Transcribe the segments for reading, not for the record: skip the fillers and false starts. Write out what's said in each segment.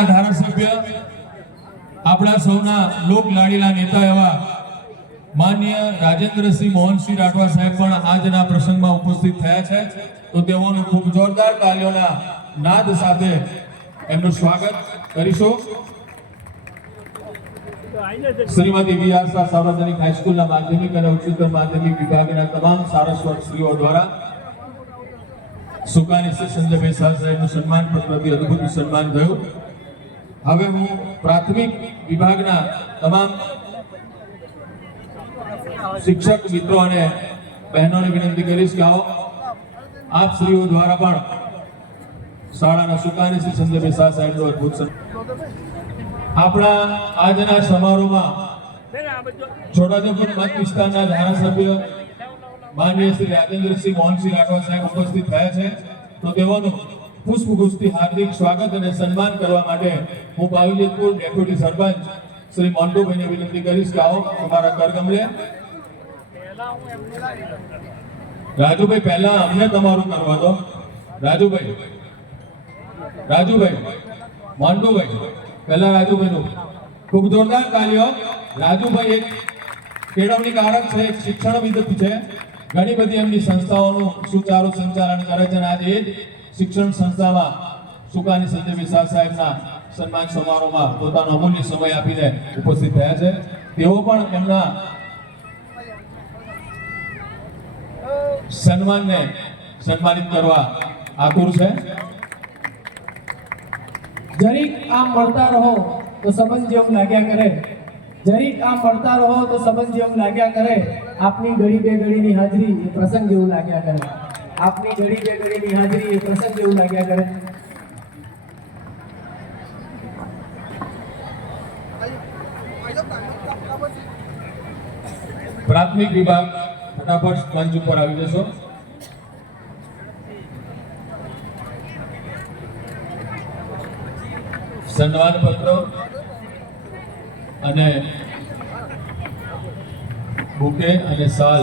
ધારાસભ્ય આપણા સૌના લોક લાડીલા નેતા એવા માનનીય રાજેન્દ્રસિંહ મોહનસિંહ રાઠવા સાહેબ પણ આજના પ્રસંગમાં ઉપસ્થિત થયા છે, તો તેઓનું ખૂબ જોરદાર તાલીઓના નાદ સાથે એમનું સ્વાગત કરીશું। શ્રીમતી વી.આર. શાહ સાર્વજનિક હાઈસ્કૂલના માધ્યમિક અને ઉચ્ચતર માધ્યમિક વિભાગના તમામ સારસ્વતશ્રીઓ દ્વારા સુકાની સંજયભાઈ શાહ સાહેબનું સન્માન પત્રથી અદભુત સન્માન થયું। હવે હું પ્રાથમિક વિભાગના તમામ શિક્ષક મિત્રો અને બહેનોને વિનંતી કરીશ કે આવો આપ શ્રીઓ દ્વારા પણ શાળાના સુકાની સંજયભાઈ શાહ સાહેબનું અદભુત આપણા આજના સમારોહમાં છોટાઉદેપુર મત વિસ્તારના ધારાસભ્ય માનનીય શ્રી રાજેન્દ્રસિંહ મોહનસિંહ રાઠવા સાહેબ ઉપસ્થિત થયા છે, તો તેઓનું પુષ્પગુચ્છથી હાર્દિક સ્વાગત અને સન્માન કરવા માટે હું બાવીજેતપુર ડેપ્યુટી સરપંચ શ્રી મોન્ટુભાઈને વિનંતી કરીશ કે આવો તમારા કરગમલે। રાજુભાઈ પહેલા અમને તમારું કરવા દો। રાજુભાઈ મોન્ટુભાઈ પહેલા રાજુભાઈનું ખૂબ જોરદાર તાલીઓ। રાજુભાઈ એક કેળવણીકારક છે, એક શિક્ષણવિદ છે, ઘણી બધી એમની સંસ્થાઓનું સુચારું સંચાલન કરે છે અને આજે એ જ શિક્ષણ સંસ્થામાં સુકાની સંજયભાઈ શાહ સાહેબના સન્માન સમારોહમાં પોતાનો અમૂલ્ય સમય આપીને ઉપસ્થિત થયા છે। તેઓ પણ એમના સન્માનને સન્માનિત કરવા આતુર છે। જરીક આમ મળતા રહો તો સંબંધ જેવું લાગ્યા કરે, જરીક આમ મળતા રહો તો સંબંધ જેવું લાગ્યા કરે। આપની ઘડી બે ઘડીની હાજરી એ પ્રસંગ જેવું લાગ્યા કરે, આપની ઘડી બે ઘડીની હાજરી એ પ્રસંગ જેવું લાગ્યા કરે। પ્રાથમિક વિભાગ ફટાફટ મંચ ઉપર આવી જશો। સન્માન પત્ર અને બુકે અને શાલ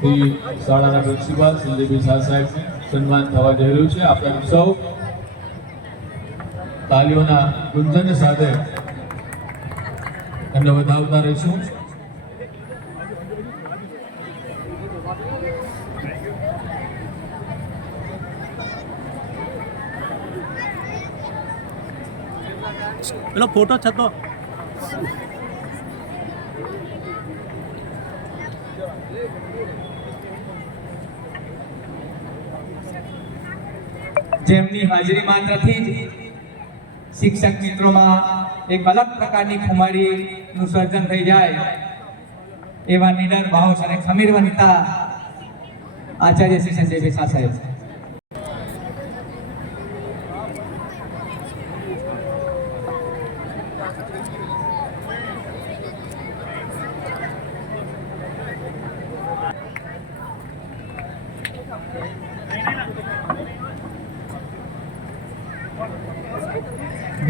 થી શાળાના પ્રિન્સિપાલ સંજયભાઈ શાહ સાહેબને સન્માન થવા જઈ રહ્યું છે। આપણે સૌ તાલીઓના ગુંજન સાથે એમને વધાવતા રહીશું। પેલો ફોટો છતો જેમની હાજરી માત્રથી જ શિક્ષક મિત્રોમાં એક અલગ પ્રકારની ખુમારીનું સર્જન થઈ જાય એવા નિડર બાહોશ અને ખમીર વંતા આચાર્ય શ્રી સંજયભાઈ શાહ સાહેબ।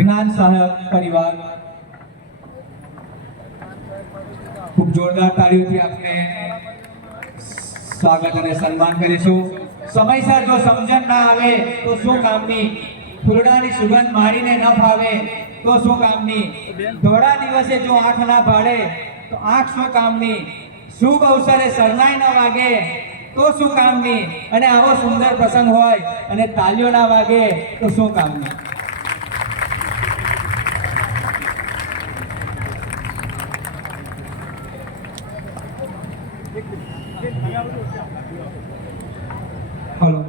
જ્ઞાન સહાયક પરિવાર ખૂબ જોરદાર તાળીઓથી આપણે સ્વાગત અને સન્માન કરીશું। સમયસર જો સમજણ ના આવે તો શું કામની, ફૂલડાની સુગંધ મારીને ન ફાવે તો શું કામની, ધોળા દિવસે જો આંખ ના ભાડે તો આંખ શું કામની, શુભ અવસરે શરણાઈ ન વાગે તો શું કામની, અને આવો સુંદર પ્રસંગ હોય અને તાલીઓ ના વાગે તો શું કામની। हेलो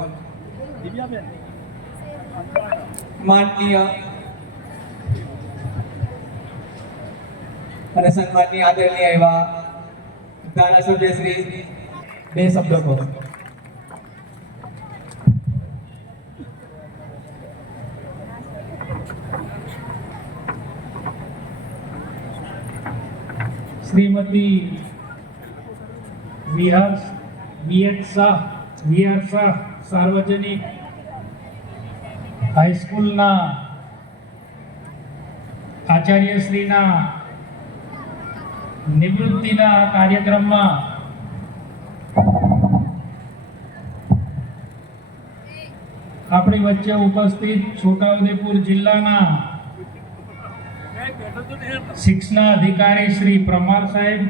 माननीय અને સન્માનની આદરણીય એવા ધારાસભ્ય શ્રી બે શબ્દો કહો। શ્રીમતી વી.આર. શાહ સાર્વજનિક હાઈસ્કૂલના આચાર્યશ્રીના નિવૃત્તિના કાર્યક્રમમાં આપણી વચ્ચે ઉપસ્થિત છોટાઉદેપુર જિલ્લાના શિક્ષણ અધિકારી શ્રી પ્રમાર સાહેબ,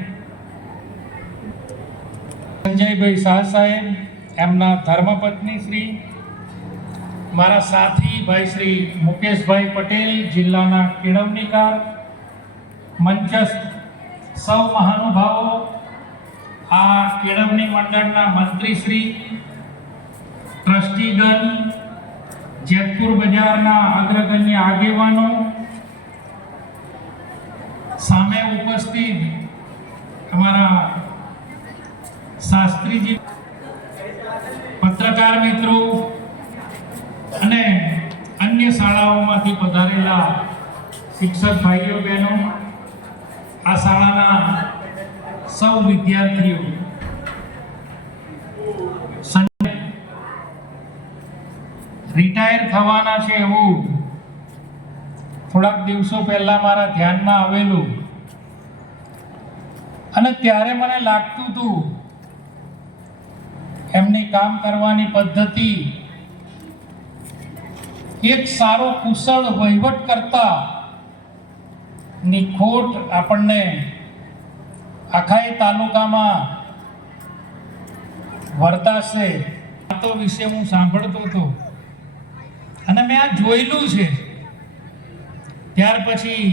સંજયભાઈ શાહ સાહેબ, એમના ધર્મપત્ની શ્રી, મારા સાથી ભાઈ શ્રી મુકેશભાઈ પટેલ, જિલ્લાના કેળવણીકાર, મંચસ્થ સૌ મહાનુભાવો, આ કેળવણી મંડળના મંત્રીશ્રી, ટ્રસ્ટીગણ, જેતપુર બજારના અગ્રગણ્ય આગેવાનો, સામે ઉપસ્થિત અમારા શાસ્ત્રીજી, પત્રકાર મિત્રો અને અન્ય શાળાઓમાંથી પધારેલા શિક્ષક ભાઈઓ બહેનો, આ શાળાના સૌ વિદ્યાર્થીઓ, રિટાયર થવાના છે એવું થોડાક દિવસો પહેલા મારા ધ્યાનમાં આવેલું, અને ત્યારે મને લાગતું હતું એમની કામ કરવાની પદ્ધતિ એક સારો કુશળ વહીવટકર્તા ની ખોટ આપણને આખા એ તાલુકામાં વર્તાશે. વાતો વિશે હું સાંભળતો હતો અને મેં આ જોયેલું છે. ત્યાર પછી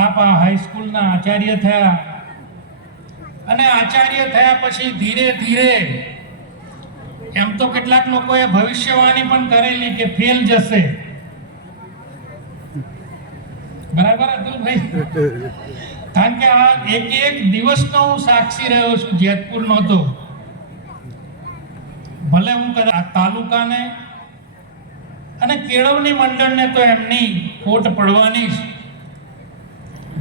આપ આ હાઈસ્કૂલના આચાર્ય થયા અને આચાર્ય થયા પછી ધીરે ધીરે એમ તો કેટલાક લોકોએ ભવિષ્યવાણી પણ કરેલી કે ફેલ જશે. બરાબર હતું ભાઈ? કારણ કે આ એક દિવસનો હું સાક્ષી રહ્યો છું. જેતપુરનો તો ભલે હું આ તાલુકાને અને કેળવણી મંડળને તો એમની ખોટ પડવાની જ.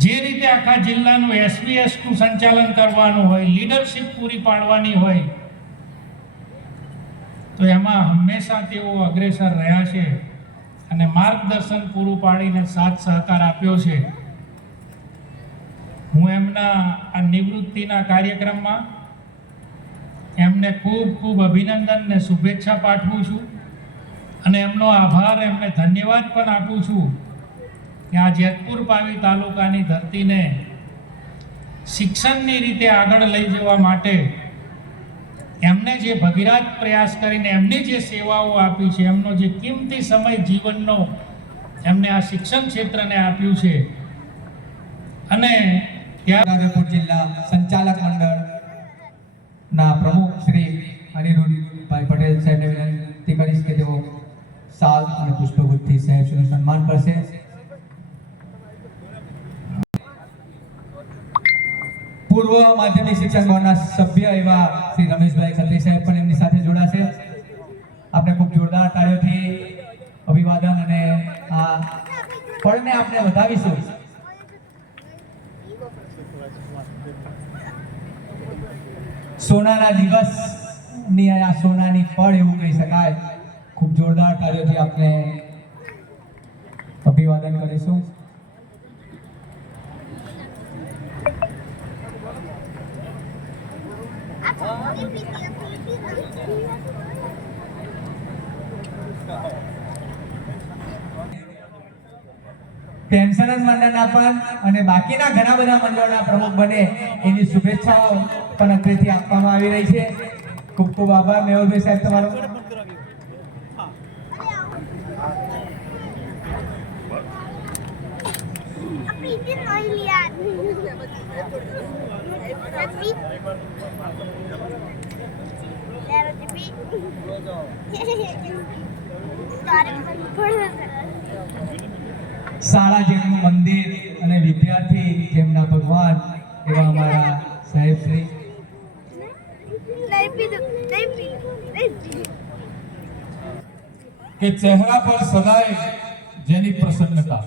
જે રીતે આખા જિલ્લાનું એસવીએસનું સંચાલન કરવાનું હોય, લીડરશિપ પૂરી પાડવાની હોય, તો એમાં હંમેશા તેઓ અગ્રેસર રહ્યા છે અને માર્ગદર્શન પૂરું પાડીને સાથ સહકાર આપ્યો છે. હું એમના આ નિવૃત્તિના કાર્યક્રમમાં એમને ખૂબ ખૂબ અભિનંદન ને શુભેચ્છા પાઠવું છું અને એમનો આભાર, એમને ધન્યવાદ પણ આપું છું કે આ જેતપુર પાવી તાલુકાની ધરતીને શિક્ષણની રીતે આગળ લઈ જવા માટે એમને જે ભગીરથ પ્રયાસ કરીને એમની જે સેવાઓ આપી છે, એમનો જે કિંમતી સમય જીવનનો એમને આ શિક્ષણ ક્ષેત્રને આપ્યું છે. અને છોટાઉદેપુર જિલ્લા સંચાલક મંડળના પ્રમુખ શ્રી અનિરુદ્ધભાઈ પટેલ સાહેબને વિનંતી કરીશ કે તેઓ શાલ અને પુષ્પગુચ્છથી સાહેબનું સન્માન કરશે. પૂર્વ માધ્યમિક શિક્ષણ બોર્ડના સભ્ય એવા શ્રી રમેશભાઈ ખત્રી સાહેબ પણ એમની સાથે જોડાશે. આપણે ખૂબ જોરદાર તાળીઓથી અભિવાદન અને આ પળને આપણે વધાવીશું. સોનાના દિવસની આ સોનાની પળ એવું કહી શકાય. ખૂબ જોરદાર તાળીઓથી આપણે અભિવાદન કરીશું. પેન્શનર મંડળના પણ અને બાકીના ઘણા બધા મંડળોના પ્રમુખ બને એની શુભેચ્છાઓ પણ અત્રેથી આપવામાં આવી રહી છે. ખૂબ ખૂબ આભાર મેહુલભાઈ સાહેબ તમારો. શાળા જેમનું મંદિર અને વિદ્યાર્થી જેમના ભગવાન એવા અમારા સાહેબ શ્રી કે ચહેરા પર સદાય જેની પ્રસન્નતા,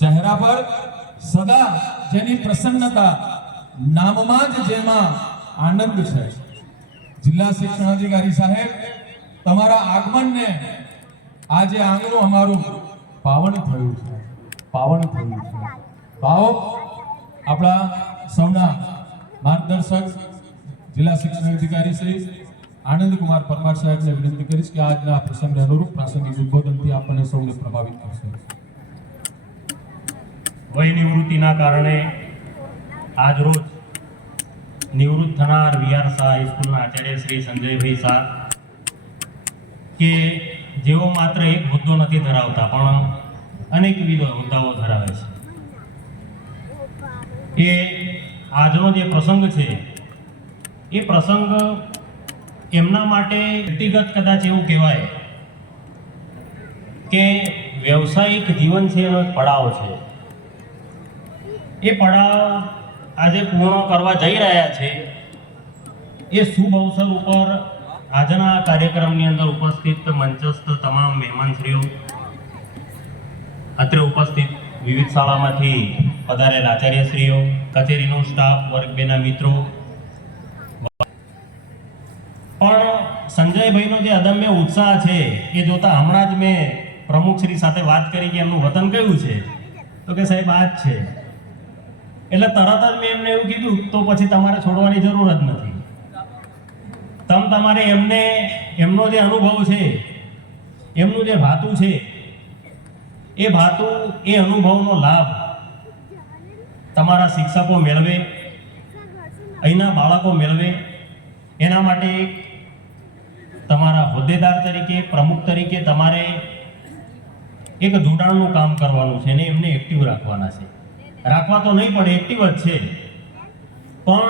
ચહેરા પર સદા જેની પ્રસન્નતા, નામમાં જ જેમાં આનંદ છે. જિલ્લા શિક્ષણ અધિકારી સાહેબ, તમારા આગમનને આજે આંગણું અમારું પાવન થયું છે, પાવન થયું છે. ભાવ આપણા સૌના માર્ગદર્શક જિલ્લા શિક્ષણ અધિકારી શ્રી આનંદકુમાર પરમાર સાહેબને વિનંતી કરીશ કે આજના પ્રસંગને અનુરૂપ પ્રાસંગિક ઉદ્બોધનથી આપણને સૌને પ્રભાવિત કરશે. વય નિવૃત્તિના કારણે આજ રોજ નિવૃત્ત થનાર વીઆર શાહ હાઈસ્કૂલના આચાર્ય શ્રી સંજયભાઈ શાહ કે જેઓ માત્ર એક હોદ્દો નથી ધરાવતા પણ અનેકવિધ હોદ્દાઓ ધરાવે છે. એ આજનો જે પ્રસંગ છે એ પ્રસંગ એમના માટે વ્યક્તિગત કદાચ એવું કહેવાય કે વ્યવસાયિક જીવન છે એનો એક પડાવ છે. એ પડાવ આજે પૂર્ણ કરવા જઈ રહ્યા છે. એ શુભ અવસર ઉપર આજના કાર્યક્રમની અંદર ઉપસ્થિત મંચસ્થ તમામ મહેમાનશ્રીઓ, અત્રે ઉપસ્થિત વિવિધ શાળામાંથી પધારેલ આચાર્યશ્રીઓ, કચેરીનો સ્ટાફ, વર્ગ બેના મિત્રો, પણ સંજયભાઈનો જે અદમ્ય ઉત્સાહ છે એ જોતા હમણાં જ મેં પ્રમુખશ્રી સાથે વાત કરી કે એમનું વતન કયું છે, તો કે સાહેબ આ જ છે. એટલે તરત જ મેં એમને એવું કીધું તો પછી તમારે છોડવાની જરૂર જ નથી. તમારે એમનો જે અનુભવ છે, એમનું જે ભાતું છે, એ ભાતું, એ અનુભવનો લાભ તમારા શિક્ષકો મેળવે, અહીંના બાળકો મેળવે, એના માટે તમારા હોદ્દેદાર તરીકે, પ્રમુખ તરીકે તમારે એક જોડાણનું કામ કરવાનું છે અને એમને એક્ટિવ રાખવાના છે. રાખવા તો નહીં પડે, એક્ટિવ જ છે, પણ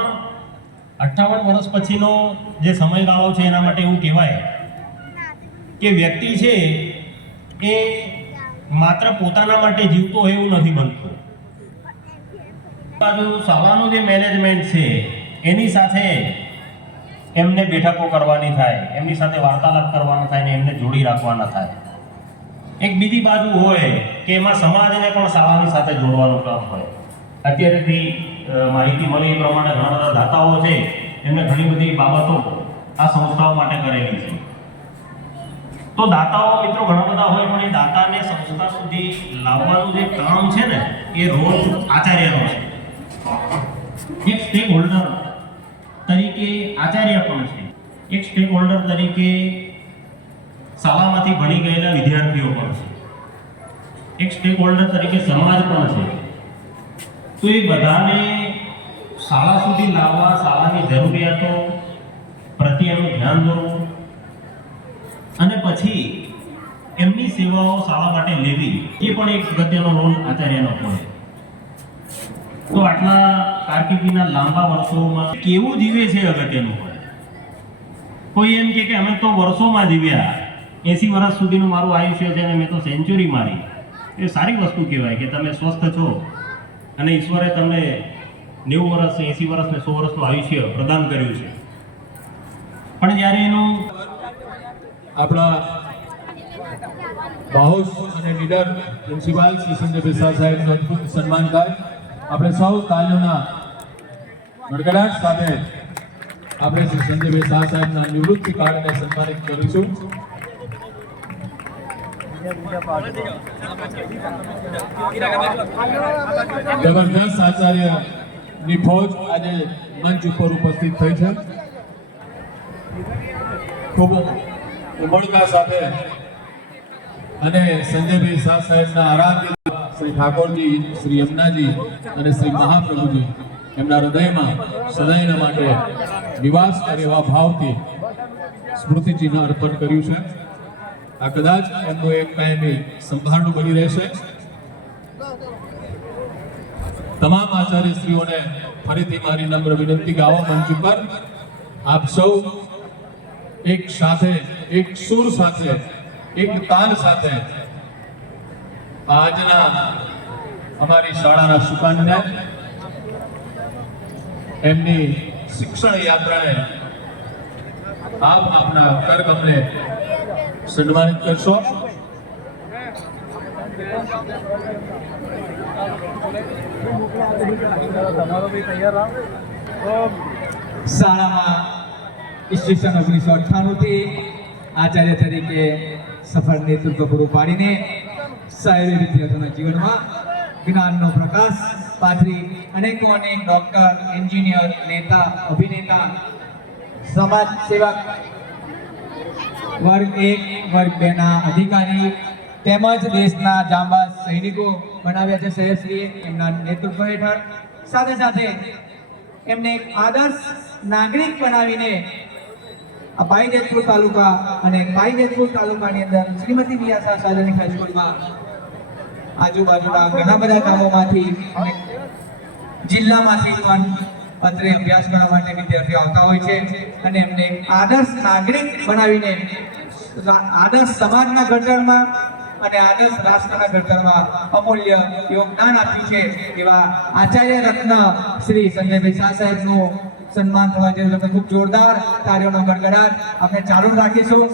58 વર્ષ પછીનો જે સમયગાળો છે એના માટે એવું કહેવાય કે વ્યક્તિ છે એ માત્ર પોતાના માટે જીવતો હોય એવું નથી બનતું. બાજુ શાળાનું જે મેનેજમેન્ટ છે એની સાથે એમને બેઠકો કરવાની થાય, એમની સાથે વાર્તાલાપ કરવાનો થાય ને એમને જોડી રાખવાના થાય. એક બીજી બાજુ હોય કે એમાં સમાજને પણ શાળાની સાથે જોડવાનું કામ હોય. અત્યારેથી માહિતી મળી એ પ્રમાણે ઘણા બધા દાતાઓ છે, એમને ઘણી બધી બાબતો આ સંસ્થાઓ માટે કરેલી છે. તો દાતાઓ મિત્રો ઘણા બધા હોય, પણ એ દાતાને સંસ્થા સુધી લાવવાનું જે કામ છે ને એ રોજ આચાર્યનો છે. એક સ્ટેક હોલ્ડર તરીકે આચાર્ય પણ છે, એક સ્ટેક હોલ્ડર તરીકે શાળામાંથી ભણી ગયેલા વિદ્યાર્થીઓ પણ છે, એક સ્ટેક હોલ્ડર તરીકે સમાજ પણ છે. તો એ બધાને શાળા સુધી લાવવા, શાળાની જરૂરિયાતો પ્રત્યે એનું ધ્યાન દોરવું અને પછી એમની સેવાઓ શાળા માટે લેવી, એ પણ એક અગત્યનો રોલ આચાર્યનો હોય. તો આટલા કારકિર્દીના લાંબા વર્ષોમાં કેવું જીવે છે અગત્યનું હોય. કોઈ એમ કે અમે તો વર્ષોમાં જીવ્યા, 80 વર્ષ સુધીનું મારું આયુષ્ય છે અને મેં તો સેન્ચુરી મારી. એ સારી વસ્તુ કહેવાય કે તમે સ્વસ્થ છો અને ઈશ્વરે તમને 90 વર્ષ, 80 વર્ષ ને 100 વર્ષનું આયુષ્ય પ્રદાન કર્યું છે. પણ જ્યારે એનું આપણા બાહોશ અને લીડર પ્રિન્સિપાલ શ્રી સંજયભાઈ શાહ સાહેબનું અદ્ભુત સન્માન થાય. આપણે સૌ તાલીઓના ગડગડાટ સાથે આપણે શ્રી સંજયભાઈ શાહ સાહેબના નિવૃત્તિ કાર્ડને સન્માનિત કરીશું. જબરદસ્ત આચાર્યની ફોજ આજે મંચ ઉપર ઉપસ્થિત થઈ છે. ખૂબ ઉમળકા સાથે અને સંજયભાઈ શાહ સાહેબના આરાધ્ય શ્રી ઠાકોરજી, શ્રી યમુનાજી અને શ્રી મહાપ્રભુજી એમના હૃદયમાં સદાયના માટે નિવાસ કરે એવા ભાવથી સ્મૃતિ ચિહ્ન અર્પણ કર્યું છે. આ કદાચ એમનું એક કાયમી સંભારણું બની રહેશે. તમામ આચાર્યશ્રીઓને ફરીથી મારી નમ્ર વિનંતી કે આવો મંચ ઉપર આપ સૌ એક સાથે, એક સુર સાથે, એક તાલ સાથે આજના અમારી શાળાના સુકાનને, એમની શિક્ષણ યાત્રાને આપ આપના કરકમને સન્માનિત કરશો. શાળામાં ઈસવીસન 1998 થી આચાર્ય તરીકે સફળ નેતૃત્વ પૂરું પાડીને શાળાના વિદ્યાર્થીઓના જીવનમાં જ્ઞાનનો પ્રકાશ પાથરી અનેક ડોક્ટર, એન્જિનિયર, નેતા, અભિનેતા, સમાજ સેવક વર્ગ 1 વર્ગ 2 ના અધિકારી તેમજ દેશના જાંબાઝ સૈનિકો બનાવ્યા છે સહ્યશ્રીએ એમના નેતૃત્વ હેઠળ. સાથે સાથે એમને એક આદર્શ નાગરિક બનાવીને આ પાઈજેતપુર તાલુકા અને પાઈજેતપુર તાલુકાની અંદર શ્રીમતી વિયાસા સાર્વજનિક હાઈસ્કૂલમાં આજુબાજુના ઘણા બધા ગામોમાંથી અને જિલ્લામાંથી પણ અત્રે અભ્યાસ કરવા માટે વિદ્યાર્થીઓ આવતા હોય છે અને એમને આદર્શ નાગરિક બનાવીને આદર્શ સમાજના ઘડતરમાં અને આદર્શ રાષ્ટ્રના ઘડતરમાં અમૂલ્ય યોગદાન આપ્યું છે એવા આચાર્ય રત્ન શ્રી સંજયભાઈ શાહ સાહેબનું સન્માન થવા જઈ રહ્યું છે. ખૂબ જોરદાર કાર્યોનો ગડગડાટ આપણે ચાલુ રાખીશું.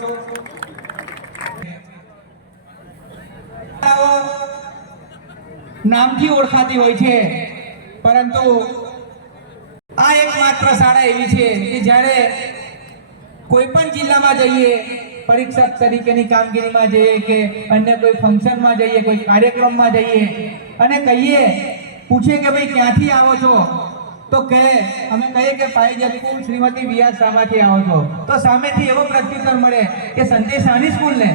નામથી ઓળખાતી હોય છે, પરંતુ આ એકમાત્ર શાળા એવી છે કે જ્યારે કોઈ પણ જિલ્લામાં જઈએ, પરીક્ષક તરીકેની કામગીરીમાં જઈએ કે અન્ય કોઈ ફંક્શનમાં જઈએ, કોઈ કાર્યક્રમમાં જઈએ અને કહીએ, પૂછે કે ભાઈ ક્યાંથી આવો છો, તો કહે અમે કહીએ કે પાઈજેતપુર શ્રીમતી વિયાસામાંથી આવો છો, તો સામેથી એવો પ્રત્યુત્તર મળે કે સંજય શાહની સ્કૂલ ને.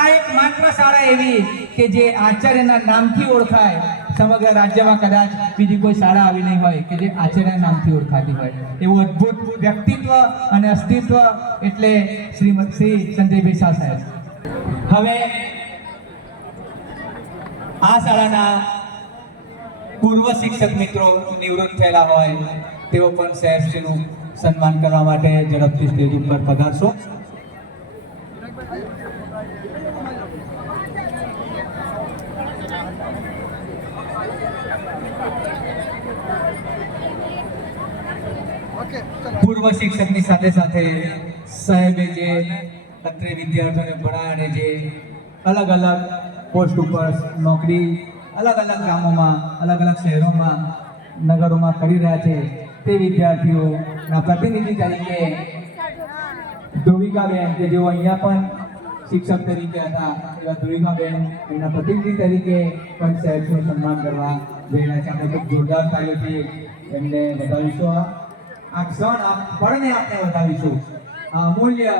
આ એકમાત્ર શાળા એવી કે જે આચાર્યના નામથી ઓળખાય. સમગ્ર રાજ્યમાં કદાચ બીજી કોઈ શાળા આવી નહીં હોય કે જે આચાર્યના નામથી ઓળખાતી હોય. એવું અદ્ભુત વ્યક્તિત્વ અને અસ્તિત્વ એટલે શ્રી સંજયભાઈ શાહ સાહેબ. હવે આ શાળાના પૂર્વ શિક્ષક મિત્રો નિવૃત્ત થયેલા હોય તેઓ પણ સાહેબશ્રીનું સન્માન કરવા માટે ઝડપથી સ્ટેજ ઉપર પધારશો. પૂર્વ શિક્ષકની સાથે સાથે સાહેબે જે અત્રે વિદ્યાર્થીઓને ભણાવ્યા અને જે અલગ અલગ પોસ્ટ ઉપર નોકરી અલગ અલગ ગામોમાં અલગ અલગ શહેરોમાં નગરોમાં કરી રહ્યા છે તે વિદ્યાર્થીઓના પ્રતિનિધિ તરીકે ધ્રુવિકાબેન કે જેઓ અહીંયા પણ શિક્ષક તરીકે હતા એવા ધ્રુવિકાબેન એમના પ્રતિનિધિ તરીકે પણ સાહેબનું સન્માન કરવા જઈ રહ્યા છે. આપણે ખૂબ જોરદાર કાર્યોથી એમને બતાવીશું. આ ક્ષણ આપણને આપણે બતાવીશું. આ અમૂલ્ય